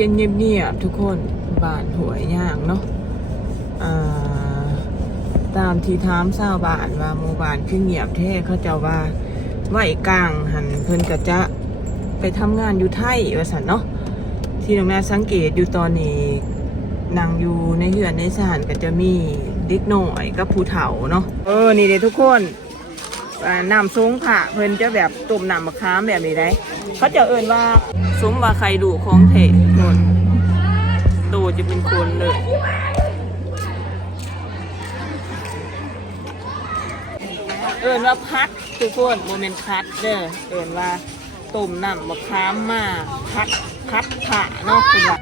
เป็นเงียบๆทุกคนบ้านหวยย่างเนาะตามที่ถามชาวบ้านว่าหมู่บ้านคือเงียบแท้เขาเจ้าว่าไว้กลางหันเพิ่นก็จะไปทำงานอยู่ไทยว่าซั่นเนาะที่น้องนาสังเกตอยู่ตอนนี้นั่งอยู่ในเฮือนในศาลก็จะมีเด็กน้อยกับผู้เฒ่าเนาะนี่เด้ทุกคนน้ำซุ้งค่ะเพิ่นจะแบบต้มน้ำมะขามแบบนี้ได้เขาจะเอิ้นว่าซุ้มว่าใครดูของเทคนโตจะเป็นคนเลยเอิ้นว่าพัดทุกคนโมเมนต์คัดเด้อเอิ้นว่าต้มน้ำมะขามมาพัดผ่าเนาะคุณว่า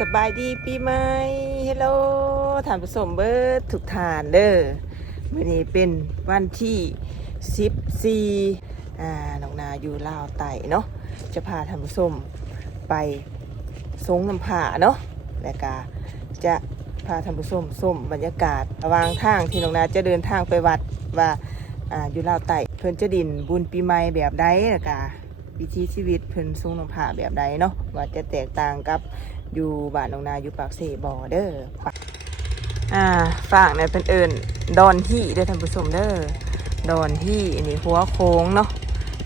สบายดีปีใหม่เฮลโลท่านผู้ชมเบิร์ดทุกท่านเด้อวันนี้เป็นวันที่14น้องนาอยู่ลาวไต่เนาะจะพาท่านผู้ชมไปสงน้ำผาเนาะแล้วก็จะพาท่านผู้ชมชมบรรยากาศระหว่างทางที่น้องนาจะเดินทางไปวัดว่าอยู่ลาวไต่เพิ่นจะดินบุญปีใหม่แบบใดแล้วก็วิถีชีวิตเพิ่นสงน้ำผาแบบใดเนาะว่าจะแตกต่างกับอยู่บ้านน้องนาอยู่ปากเสบ่อเด้อฝากเนี่ยเป็นเอิญดอนที่เด้อท่านผู้ชมเด้อดอนที่นี่หัวโค้งเนาะ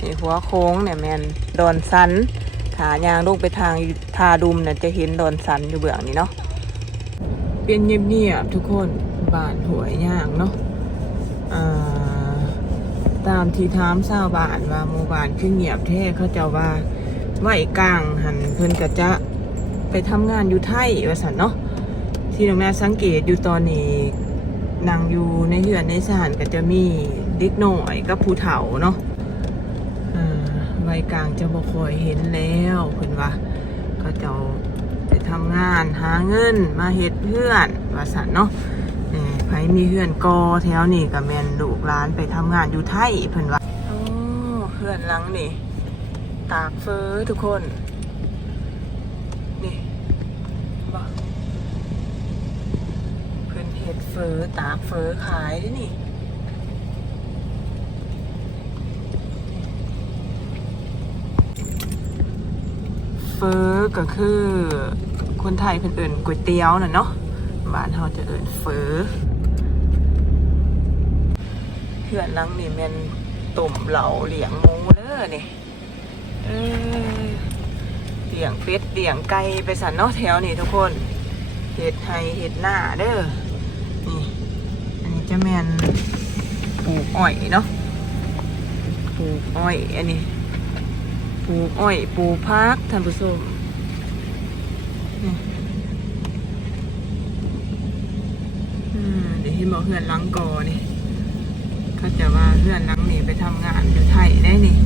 นี่หัวโค้งเนี่ยแมนดอนสันขายางลงไปทางทาดุมเนี่ยจะเห็นดอนสันอยู่เบื้องนี้เนาะเป็นเงียบๆทุกคนบ้านหวยย่างเนาะตามที่ถามชาวบ้านว่าหมู่บ้านคือเงียบแท้เขาเจ้าว่าไว้กลางหันเพิ่นก็จะไปทำงานอยู่ไทยว่าซั่นเนาะที่น้องนาสังเกตอยู่ตอนนี้นั่งอยู่ในเฮือนในศาลก็จะมีเด็กน้อยกับผู้เฒ่าเนาะวัยกลางจะบ่ค่อยเห็นแล้วเพิ่นว่าเขาเจ้าไปทำงานหาเงินมาเฮ็ดเฮือนว่าซั่นเนาะไผมีเฮือนกอแถวนี้ก็แม่นลูกหลานไปทำงานอยู่ไทยเพิ่นว่าเฮือนหลังนี่ตากเฟอทุกคนนี่บ่เพิ่นเฮ็ดเฟอตากเฟอขายด้วยนี่เฟอก็คือคนไทยเพิ่นเอิ้นก๋วยเตี๋ยวน่ะเนาะบ้านเฮาจะเอิ้นเฟอเฮือนหลังนี่แม่นต้มเหลาเลี้ยงหมูเด้อนี่เลี้ยงเป็ดเลี้ยงไก่ไปสั่นเนาะแถวนี้ทุกคนเห็ดไห่เห็ดหน้าเด้อนี่อันนี้จะแม่นปลูกอ้อยเนาะปลูกอ้อยอันนี้ปลูกอ้อยปลูกพักท่านผู้ชมนี่เดี๋ยวที่บอกเฮือนหลังก่อนี่เขาจะว่าเฮือนหลังนี่ไปทำงานอยู่ไทยได้นี่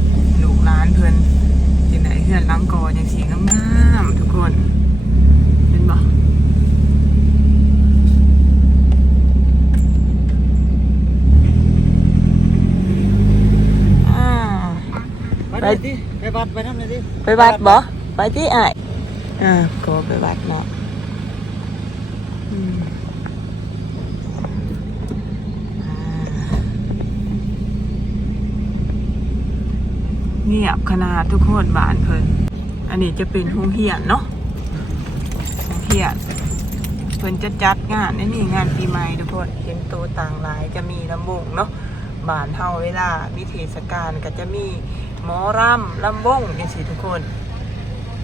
ลูกหลานเพิ่นที่ไหนเฮือนหลังก่อยังสีงามๆทุกคนเห็นบ่ไปที่ไปวัดไปทำอะไรดิไปวัดบ่ไปที่อ้ายก็ไปวัดเนาะเงียบขนาดทุกคนบ้านเพิ่นอันนี้จะเป็นโรงเรียนเนาะโรงเรียนเพิ่นจะจัดงานนี่งานปีใหม่ทุกคนเห็นโตต่างหลายจะมีลำวงเนาะบ้านเฮาเวลามีเทศกาลก็จะมีหมอรำลำวงจังซี่ทุกคน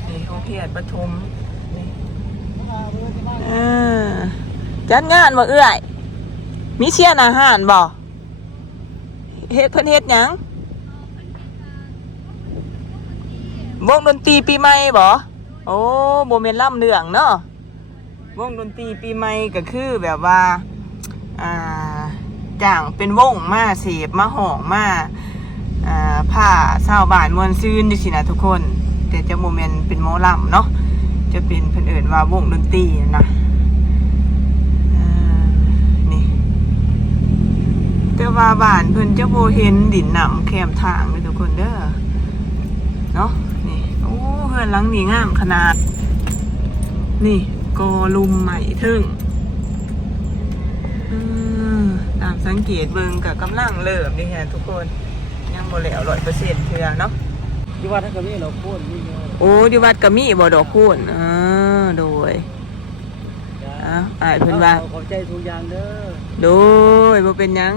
นี่โรงเรียนประถมนี่จัดงานบ่เอื้อยมีเชียร์อาหารบ่เฮ็ดเพิ่นเฮ็ดหยังวงดนตรีปีใหม่บ่โอ้โมเมนต์ล่ำเรื่องเนาะวงดนตรีปีใหม่ก็คือแบบว่าจ้างเป็นวงมาเสพมาห้องมาผ้าชาวบ้านมวลซืนดิสินะทุกคนแต่จะโมเมนต์เป็นหมอลำเนาะจะเป็นเพิ่นเอิ้นว่าวงดนตรีนะนี่แต่ว่าบ้านเพิ่นจะบ่เห็นดินน้ำแคมทางเลยทุกคนเด้อเนาะนี่โอ้เฮือนหลังนี้งามขนาดนี่กอลุมใหม่ถึงตามสังเกตเบิ่งกับกำลังเริ่มนี่ฮะทุกคนยัง บ่แล้ว100%เทื่อเนาะ อยู่ว่าถ้าก็มีเราพูดนี่ โอ้อยู่วัดก็มีบ่ดอกคูณโดยอ้ายเพิ่นว่า ขอบใจทุกอย่างเด้อ โดยบ่เป็นหยัง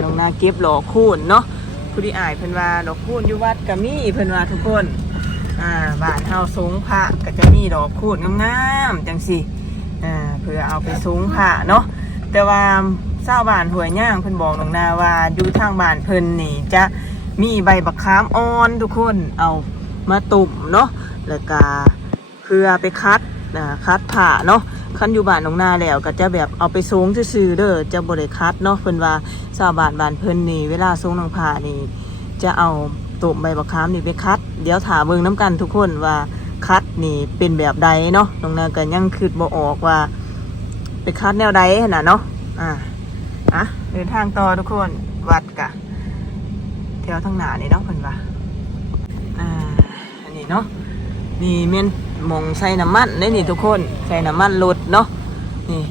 น้องนาเก็บดอกคูณเนาะผู้ที่อ้ายเพิ่นว่าดอกคูณอยู่วัดก็มีเพิ่นว่าทุกคนบ้านเฮาสงฆ์พระก็จะมีดอกคูณงามๆจังซี่เพื่อเอาไปสงฆ์พระเนาะแต่ว่าชาวบ้านห้วยย่างเพิ่นบอกน้องนาว่าอยู่ทางบ้านเพิ่นนี่จะมีใบบักขามอ่อนทุกคนเอามาตุ่มเนาะแล้วก็เพื่อไปคัดผ้าเนาะคันอยู่บ้านน้องนาแล้วก็จะแบบเอาไปสงซื่อๆเด้อจะบ่ได้คัดเนาะเพิ่นว่าชาวบ้านเพิ่นนี่เวลาสงน้องผ้านี่จะเอาตุ่มใบบักขามนี่ไปคัดเดี๋ยวถามเบิ่งน้ำกันทุกคนว่าคัดนี่เป็นแบบใดเนาะน้องนาก็ยังคิดบ่ออกว่าไปคัดแนวใดหั่นน่ะเนาะเดินทางต่อทุกคนวัดกะแถวทางหน้านี่เนาะเพิ่นว่าอันนี้เนาะนี่แม่นหม่องใส่น้ำมันได้นี่ทุกคนใส่น้ำมันรถเนาะนี่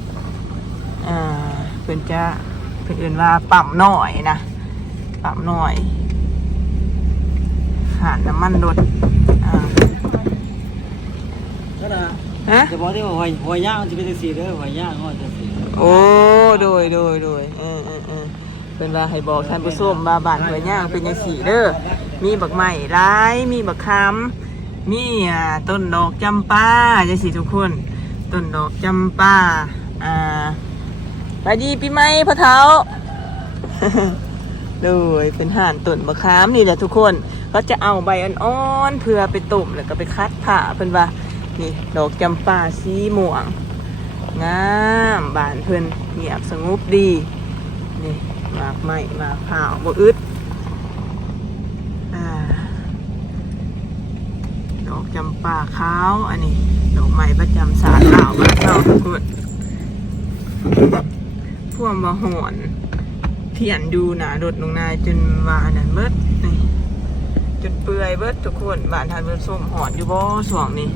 เพิ่นเอิ้นว่าปั๊มน้อยนะปั๊มน้อยหาดน้ำมันรถก็นะจะบอกที่ว่าหอยย่างจะเป็นสีเด้อหอยย่างก็จะสีโอ้โดยเพิ่นว่าให้บอกท่านผู้ชมว่าบ้านห้วยย่างเป็นจังซี่เด้อมีบักไม้หลายมีบักขามมีต้นดอกจำปาจังซี่ทุกคนต้นดอกจำปาสวัสดีปีใหม่พ่อเฒ่า โดยเป็นห่านต้นบักขามนี่แหละทุกคนเขาจะเอาใบอ่อนๆเพื่อไปต้มแล้วก็ไปคัดผ้าเพิ่นว่านี่ดอกจำปาสีม่วงงามบ้านเพิ่นเงียบสงบดีนี่หมากไม้หมากเผาบ่อึดดอกจำปาขาวอันนี้ดอกไม้ประจำศาสตร์ลาวบ้านเราทุกคนพวกมาหอนเถียนดูหนารถลงนายจนว่านั่นเบิดนี่จนเปื่อยเบิดทุกคนบ้านทานเบิดส้มหอนอยู่บ่ช่วงนี้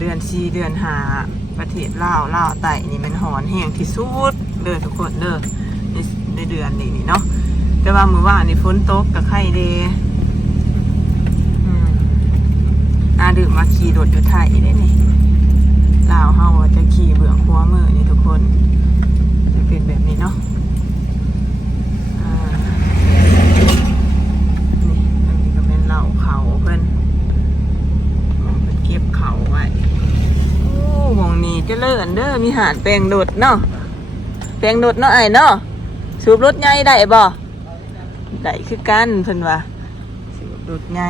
เดือน4เดือน5ประเทศลาวไต้นี่มันหอนแห้งที่สุดเด้อทุกคนเด้อในเดือนนี้เนาะแต่ว่ามื้อวานนี่ฝนตกกับไข่เดดื่มมาขี่รถอยู่ไทยได้นี่ลาวเฮาจะขี่เบื้องขวามือนี่ทุกคนจะเป็นแบบนี้เนาะนี่อันนี้ก็เป็นเหล่าเขาเพิ่นเก็บเขาไว้โอ้หม่องนี้เจริญเด้อมีหาดแปลงโดดเนาะแปลงโดดเนาะไอ้เนาะสูบรถใหญ่ได้บ่ได้คือกันเพิ่นว่าสูบรถใหญ่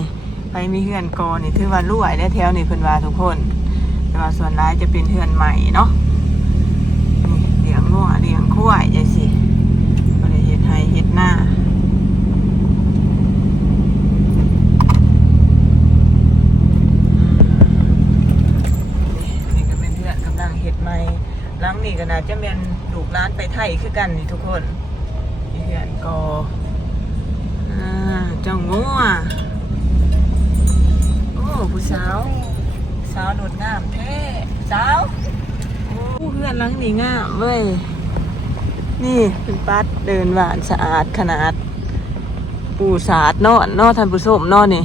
นี่ไปมีเฮือนกอนี่ถือว่ารวยได้แถวนี่เพิ่นว่าทุกคนแต่ว่าส่วนร้ายจะเป็นเฮือนใหม่เนาะนี่เลี้ยงงัวเลี้ยงควายจังซี่บ่ได้เฮ็ดให้เฮ็ดหน้านี่ก็เป็นเฮือนกำลังเฮ็ดใหม่หลังนี่ก็น่าจะแม่นลูกหลานไปไทยคือกันนี่ทุกคนเฮือนกอเจ้างัวผู้สาวโดดงามแท้สาวผู้เพื่อนหลังนี่งามเว้ยนี่เป็นปัดเดินหวานสะอาดขนาดปูสาดนอนท่านผู้ชมนอนนี่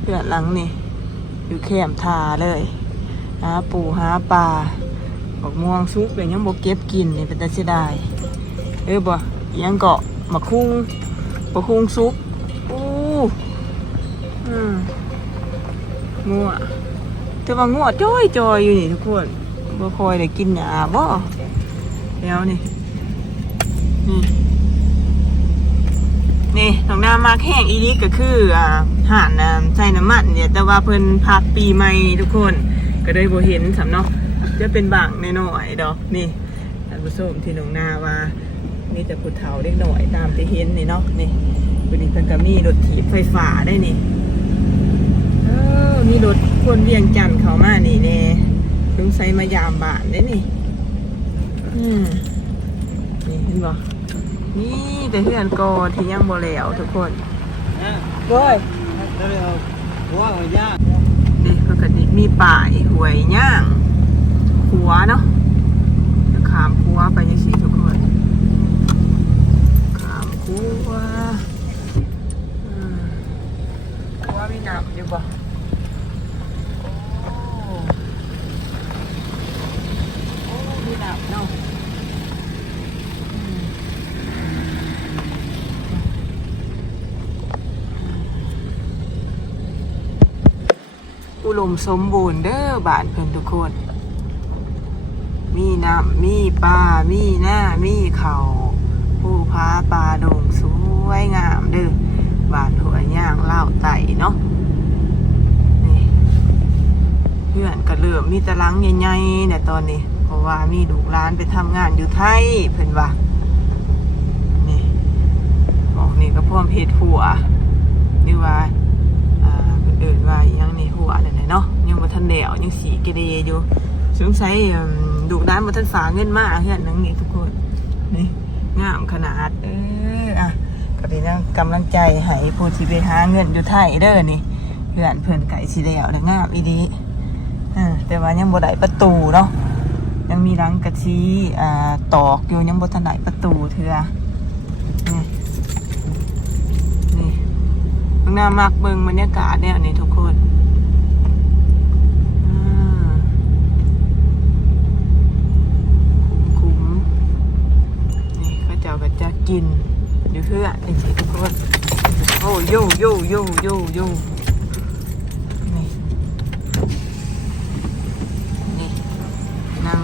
เพื่อนหลังนี่อยู่แคมทาเลยหาปูหาปลาบอกม่วงซุกเลยยังบอกเก็บกินนี่เป็นตาเสียดายบ่ยังเกาะมาคุ้งซุกงัวแต่ว่างัวจ้อยอยู่นี่ทุกคนบ่คอยได้กินหญ้าบ่แล้วนี่น้องน้ำมากแห้งอีนี้ก็คือห่านใส่น้ำมันเนี่ยแต่ว่าเพิ่นพักปีใหม่ทุกคนก็ได้บ่เห็นสำเนาะจะเป็นบางน้อยๆดอกนี่ท่านผู้ชมที่น้องนาว่ามีแต่ผู้เฒ่าเด็กน้อยตามที่เห็นนี่เนาะนี่วันนี้เพิ่นก็มีรถถีบไฟฟ้าได้นี่มีรถคนเวียงจันทร์เขามานี่แน่ลุงไซมายามบ้านได้นี่นี่เห็นบ่นี่แต่เพื่อนกอที่ยังบ่แล้วทุกคนด้วยแล้วเอาหัวหอยย่างนี่ปกติมีป่ายหวยย่างขัวเนาะจะขามขัวไปยังสีทุกคน ลมสมบูรณ์เด้อบ้านเพิ่นทุกคนมีน้ำมีปลามีหน้ามีเขาภูผาป่าดงสวยงามเด้อบ้านหัวย่างเล่าวไต่เนาะนี่เพื่อนก็เริ่มมีตารางใหญ่ๆเนี่ยตอนนี้เพราะว่ามีลูกหลานไปทำงานอยู่ไทยเพิ่นว่านี่บอกนี่ก็พร้อมเพชรหัวนี่ว่าเพิ่นเอิ้นว่าอีหยังนี่หัวนั่นแหละเนาะยังบ่ทันแล้วยังสีเกเรอยู่สงสัยลูกหลานบ่ทันฝากเงินมาเฮือนนังนี่ทุกคนนี่งามขนาดก็เป็นกำลังใจให้ผู้ที่ไปหาเงินอยู่ไทยเด้อนี่เพื่อนเพิ่นไก่สีแล้วงามอีดีแต่ว่ายังบ่ได้ประตูเนาะยังมีรังกะทิตอกอยู่ยังบ่ทันได้ประตูเทื่อนี่ข้างหน้ามักเบิ่งบรรยากาศเนี่ยนี่ทุกคนคุ้มนี่เขาเจ้าก็จะกินอยู่เพื่อจริงๆทุกคนโอ้โยนี่นั่ง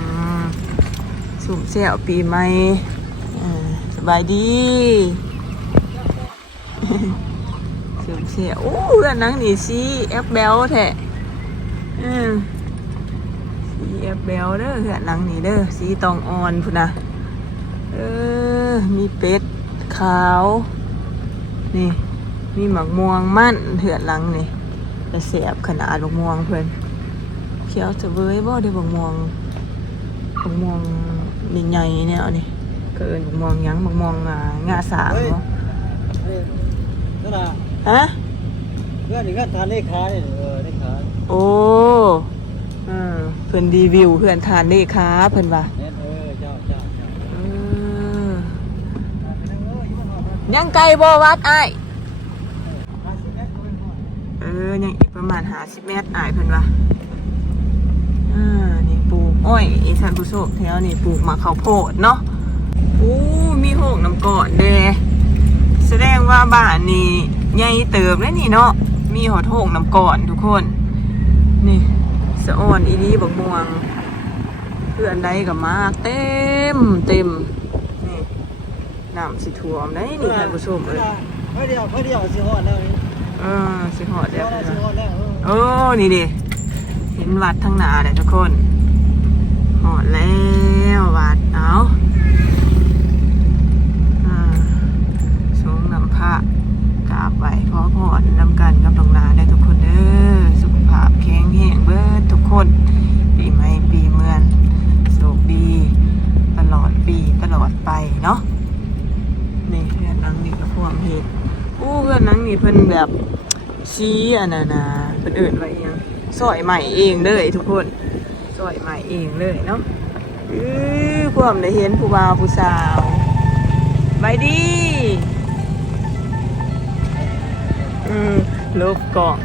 สุ่มเสี่ยวปีใหม่สบายดีสุ่มเสี่ยวโอ้เรื่องนั่งนี่ซีแอปเบลแท้ซีแอปเบลเด้อเรื่องนั่งนี่เด้อซีตองอ่อนพุ่นนะมีเป็ดขาวนี่มีหมักม่วงมั่นเถื่อนหลังนี่แต่แสบขนาดหมักม่วงเพื่อนเขียวจะเว้ยบ่ได้หมักม่วงใหญ่ๆเนี่ยนี่เกินหมักม่วงยังหมักม่วงงาสางเนาะนั่นน่ะฮะเพื่อนนี่ก็ทานเลขาเนี่ยเลขาโอ้เพื่อนรีวิวเพื่อนทานเลขาเพื่อนว่าเจ้ายังไกลบ่วัดอ้ายยังอีกประมาณ50 เมตรอ้ายเพิ่นว่านี่ปลูกอ้อยอีท่านผู้ชมแถวนี่ปลูกมะข้าวโพดเนาะมีโหงน้ำก่อนเด้แสดงว่าบ้านนี่ใหญ่เติบเลยนี่เนาะมีหอดโหงน้ำก่อนทุกคนนี่สะอ่อนอีดีบักม่วงเพื่อนใดกับมาเต็มนี่น้ำสิท่วมได้นี่ท่านผู้ชมเพื่อเดียวสิฮอดแล้วสิฮอดแล้วนี่ดิเห็นวัดทั้งหน้าเลยทุกคนฮอดแล้ววัดเอาสงน้ำพระกราบไหว้ขอพรนำกันกับดวงนาได้ทุกคนเด้อสุขภาพแข็งแรงเบิดทุกคนปีใหม่ปีเมืองโชคดีตลอดปีตลอดไปเนาะนี่เพื่อนนังนี่กับพวกเห็ดเพื่อนนังนี่เพิ่นแบบชี้นะเพิ่นเอิ้นไว้ยังซอยใหม่เองเลยทุกคนซอยใหม่เองเลยเนาะพวกได้เห็นผู้บ่าวผู้สาวไปดีลบกล่อง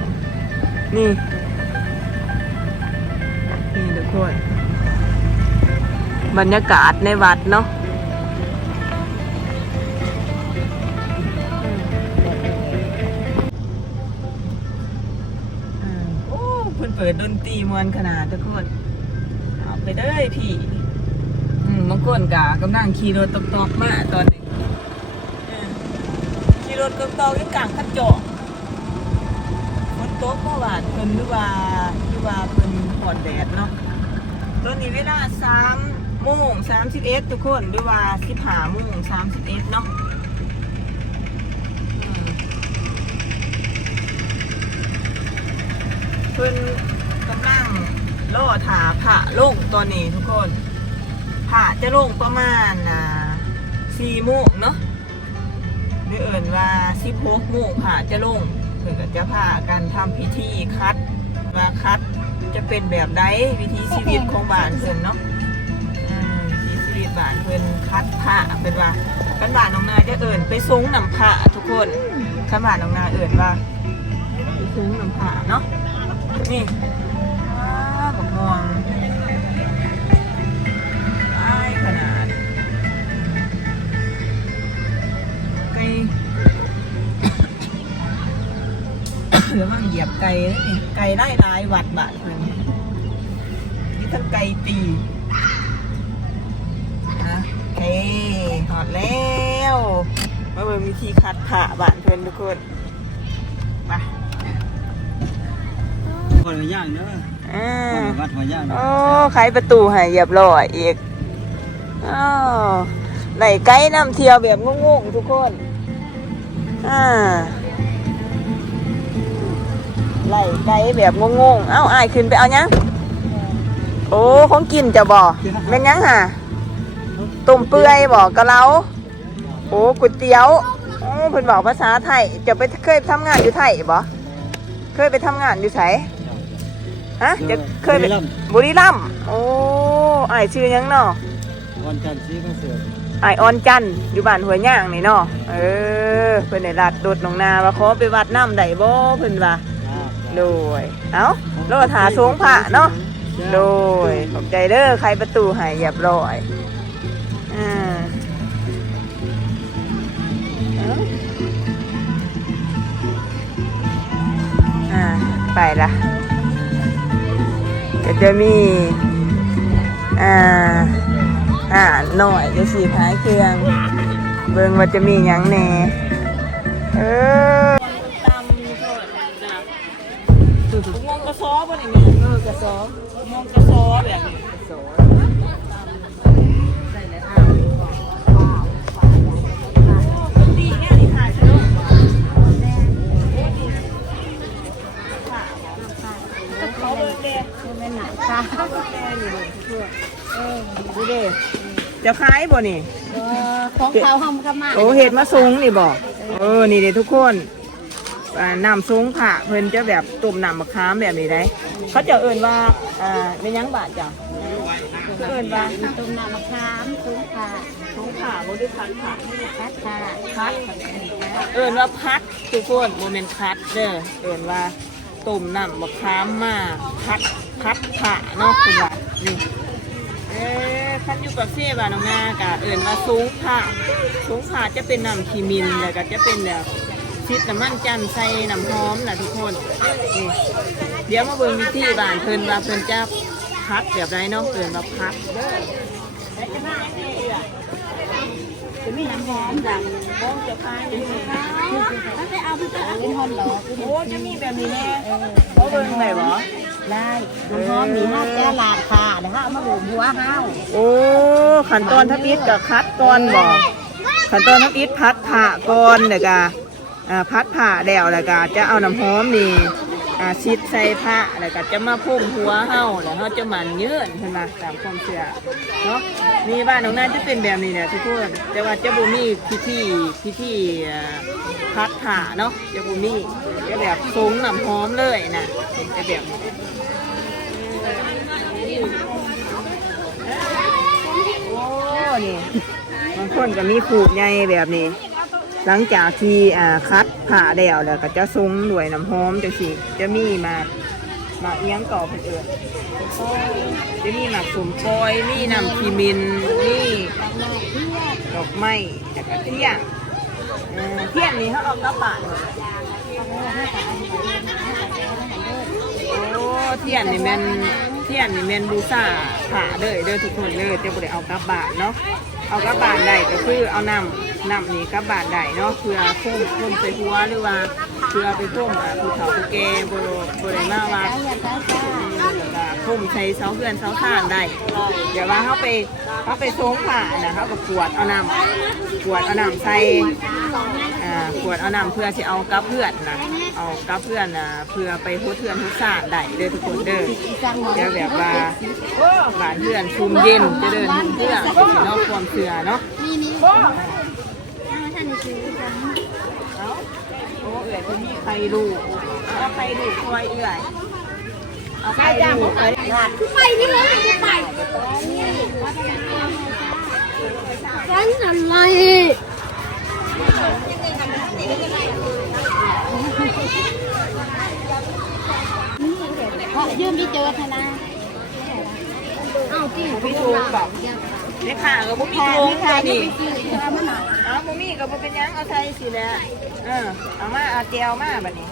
นี่ทุกคนบรรยากาศในวัดเนาะเพิ่นเปิดดนตรีมวนขนาดทุกคนเอาไปเด้อพี่บางคนกำลังขี่รถตอกๆมาตอนนี้ขี่รถตอกๆอยู่กลางคันจอกฝนตกเมื่อวานเพิ่นหรือว่าเพิ่นห่อนแดดเนาะตอนนี้เวลา3:31ทุกคนหรือว่า15:31เนาะเพิ่นกำลังรอถาพระลงตอนนี้ทุกคนพระจะลงประมาณ4 โมงเนาะหรือเอิ่นว่า16 โมงพระจะลงเพิ่นก็จะพากันทำพิธีคัดว่าคัดจะเป็นแบบใดวิถีชีวิตของบ้านเพิ่นเนาะวิถีชีวิตบ้านเพิ่นคัดพระเป็นว่ากันบ้านน้องนาจะเอิ่นไปสงน้ำพระทุกคนกันบ้านน้องนาเอิ่นว่าไปสงน้ำพระเนาะนี่บักม่วงขนาดไป เดี๋ยวมันเหยียบไก่นี่ไก่ไล่ลายวัดบาทเพิ่นนี่ทั้งไก่ตีนะเฮ้หอดแล้วมาเบิ่งวิธีคัดผ่าบาทเพิ่นทุกคนไป หัวย่างเนาะ วัดหัวย่าง โอ้ไขประตูให้เหยียบร้อยอีกอ้าวไหนไกด์นำเที่ยวแบบงงๆทุกคนไหลไกด์แบบงงๆเอ้าอายขึ้นไปเอายังโอ้ของกินจะบ่เป็นยังห่ะตุ่มเปื่อยบ่กะเล้าโอ้ก๋วยเตี๋ยวโอ้เพิ่นบอกภาษาไทยจะไปเคยทำงานอยู่ไทยบ่เคยไปทำงานอยู่ไสฮะจะเคยไปบุรีรัมย์โอ้อายชื่อยังเนาะ วันจันทร์ชี้ข้าวเสือ อายออนจันทร์อยู่บ้านหัวย่างนี่เนาะเพิ่นได้รัดโดดหนองนาว่าขอไปวัดน้ำได้บ่เพิ่นว่าโดยเอ้าโลดหาสงพระเนาะโดยขอบใจเด้อใครประตูให้เหยียบร้อยไปละก็จะมีหน่อยจะสีพายเครื่องเบิ่งว่าจะมีหยังแหน่มองกระซอป่ะนี่กระซอมองกระซอแบบนี้กระซอใส่ในทางดีแค่นี้ถ่ายใช่ไหมเขาเบิ่งเด้เป็นหนังค่ะแม่อยู่เลยเพื่อนดูเด้จะขายบ่นี่ของเขาทำกันมาโอ้เห็ดมะซุงนี่บ่นี่เด้ทุกคนน้ำซุงค่ะเพิ่นจะแบบตุ่มน้ำมะขามแบบนี้ได้เขาจะเอิ้นว่าเป็นยังบาทจ้ะเอิ้นว่าตุ่มน้ำมะขามซุงค่ะบ่ได้พัดค่ะ พัดค่ะ พัดเอิ้นว่าพัดทุกคนโมเมนต์พัดเด้อเอิ้นว่าตุ่มน้ำมะขามมาพัดผ่าเนาะคุณว่านี่คันอยู่กับเซ่บาน้องนากะเอิ้นว่าซุงผ่าจะเป็นน้ำขีมินแล้วก็จะเป็นแบบชิดน้ำมันจันใส่น้ำหอมนะทุกคนนี่เดี๋ยวมาเบิ่งวิธีบ้านเพิ่นว่าเพิ่นจะพัดแบบไรเนาะเอิ้นว่าพัดจะมีน้ำหอมดังมองจะพายอยู่ค่ะถ้าไปเอาพี่จะเป็นหอมเหรอโอ้จะมีแบบนี้แน่เขาเบิ่งไหนบ่ได้น้ำหอมมีห้าแก้ลาดค่ะเดี๋ยวเอามาหลุมหัวห้าวโอ้ขั้นตอนทับอิฐกับคัดก่อนบ่ขั้นตอนทับอิฐพัดผ่าก่อนเดี๋ยวกะพัดผ่าแล้วแล้วก็จะเอาน้ำหอมนี่ชิดใส่ผ้าแล้วก็จะมาพุ่มหัวเฮาแล้วเฮาจะหมั่นยืนใช่ไหมตามความเชื่อเนาะมีบ้านของนั้นจะเป็นแบบนี้เนี่ยทุกคนแต่ว่าจะบ่มีพิธีพัดผ่าเนาะจะบ่มีจะแบบสูงน้ำหอมเลยนะจะแบบโอ้นี่บางคนก็มีผูกใหญ่แบบนี้หลังจากที่คัดผ่าแล้วก็จะซุ้งด้วยน้ำหอมจังสิจะมีมาเอี้ยงต่อเป็นเอิญจะมีหมักสมปอยมีน้ำขีมินนี่ดอกไม้แล้วก็เทียนนี่เขาเอากระบะโอ้เทียนนี่แม่นบูซ่าผ่าเด้อทุกคนเลยจะบ่ได้เอากระบะเนาะเอากระบาดใดก็คือเอาน้ำนี่กระบาดใดเนาะเพื่อพุ่มใส่หัวหรือว่าเพื่อไปพุ่มผู้เฒ่าผู้แก่บริมาว่าพุ่มใส่เสาเพื่อนเสาข้างได้เดี๋ยวว่าเขาไปโซ่ผ่านะเขาก็ขวดเอาน้ำใส่ขวดเอาน้ำเพื่อที่เอากับเพื่อนนะเอากับเพื่อนเพื่อไปโฮเทือนทุกศาสตร์ได้เด้อทุกคนเด้อเดี๋ยวแบบว่าบ้านเพื่อนชุมเย็นจะเดินเพื่อนนอกความเชื่อเนาะโอ้เอ๋ยจะมีใครดูเอาใครดูคอยเอ๋ยเอาใครดูไปไปนี่เลยไปฉันอะไรยืมที่เจอธนาเอาจริงพี่ทูบอกนี่ค่ะก็บุมีทูนี่บุมีก็บุเป็นยังเอาใส่สิแล้วเอามาเอาเจียวมาแบบนี้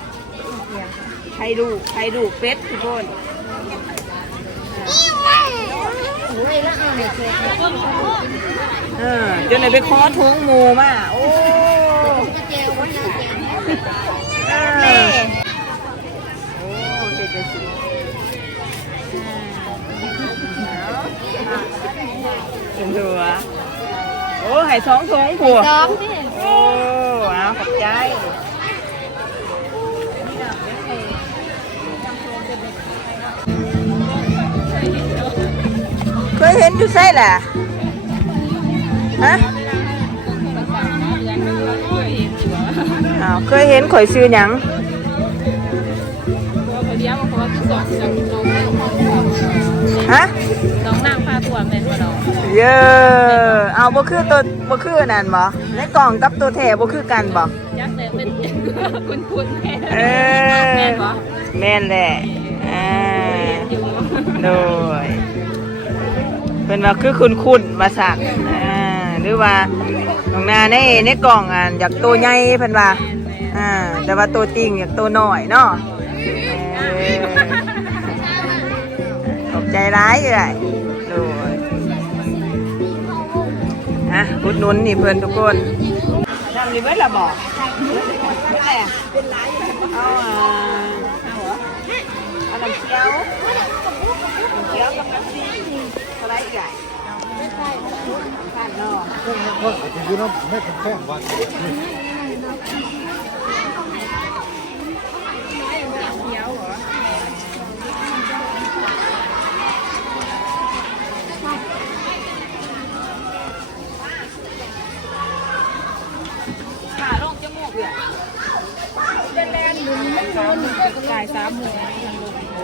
ไข่ดูเป็ดทุกคนจนไหนไปขอท้องหมูมาโอ้เป็นตัวโอ้ให้2 ถุงผัวโอ้เอาขอบใจเคยเห็นอยู่ใช่แหละฮะเคยเห็นข่อยซื้อหยังฮะน้องนางพาตัวเป็นตัวน้องเยอะเอาบ่คือตัวบ่คือนั่นบ่ในกล่องกับตัวแท้บ่คือกันบ่ยักษ์เลยเป็นคุณแม่แม่นบ่แม่นแหละโดยเป็นว่าคือคุณมาสั่งหรือว่าน้องนาในกล่องอยากตัวใหญ่เพิ่นว่าแต่ว่าตัวจริงอยากตัวน้อยเนาะขอบใจร้ายเลยโดยอุดหนุนนี่เพิ่นทุกคนทำนี่เบิดละบอกเป็นไรเป็นไรเอาน้ำเขียวกับน้ำซีอะไรใหญ่ข้านนอกอยู่น้ำไม่แข็งวันขาลงจมูกเลยเป็นแลนด์มันกาย3 โมงโอ้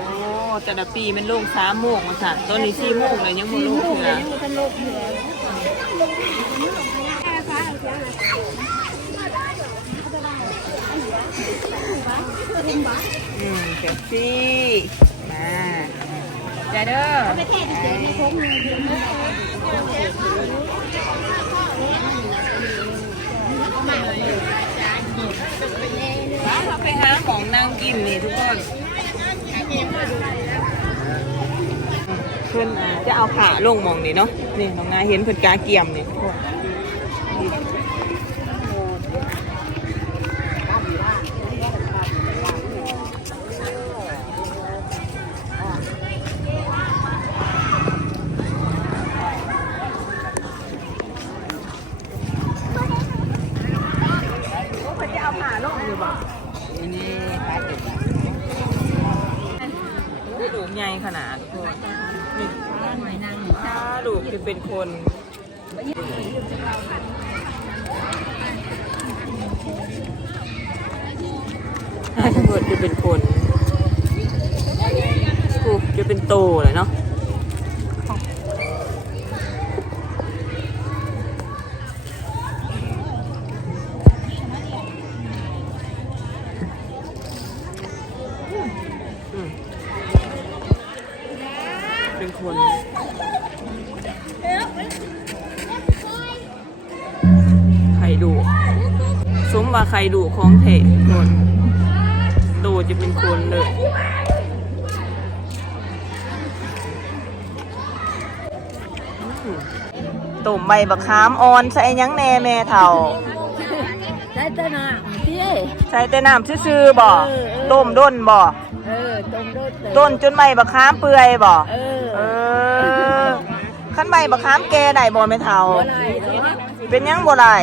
แต่ละปีมันลง3 โมงมาสั่นตอนนี้4 โมงเลยยังบ่ลงเถื่อเก็บซี่มาใจเด้อเราไปหาของนางกินนี่ทุกคนเพื่อนจะเอาขาลงมองนี่เนาะนี่น้องนาเห็นเพื่อนกาเกียมนี่ลูกใหญ่ขนาดทุกคนนี่ลูกจะเป็นคนทั้งหมดจะเป็นคนลูกจะเป็นโตเลยเนาะเป็นคนไข่ดุสมว่าไข่ดุของเทะคนโตจะเป็นคนเลยต้มใบบักขามอ่อนใส่ยังแน่แม่เฒ่าใส่แต่น้ำพี่ใส่แต่น้ำซื่อๆบ่ต้มด้นบ่ต้นจนใบบักขามเปื่อยบ่ขั้นใบบักขามแก่ได้บ่แม่เฒ่าเป็นยังบ่ได้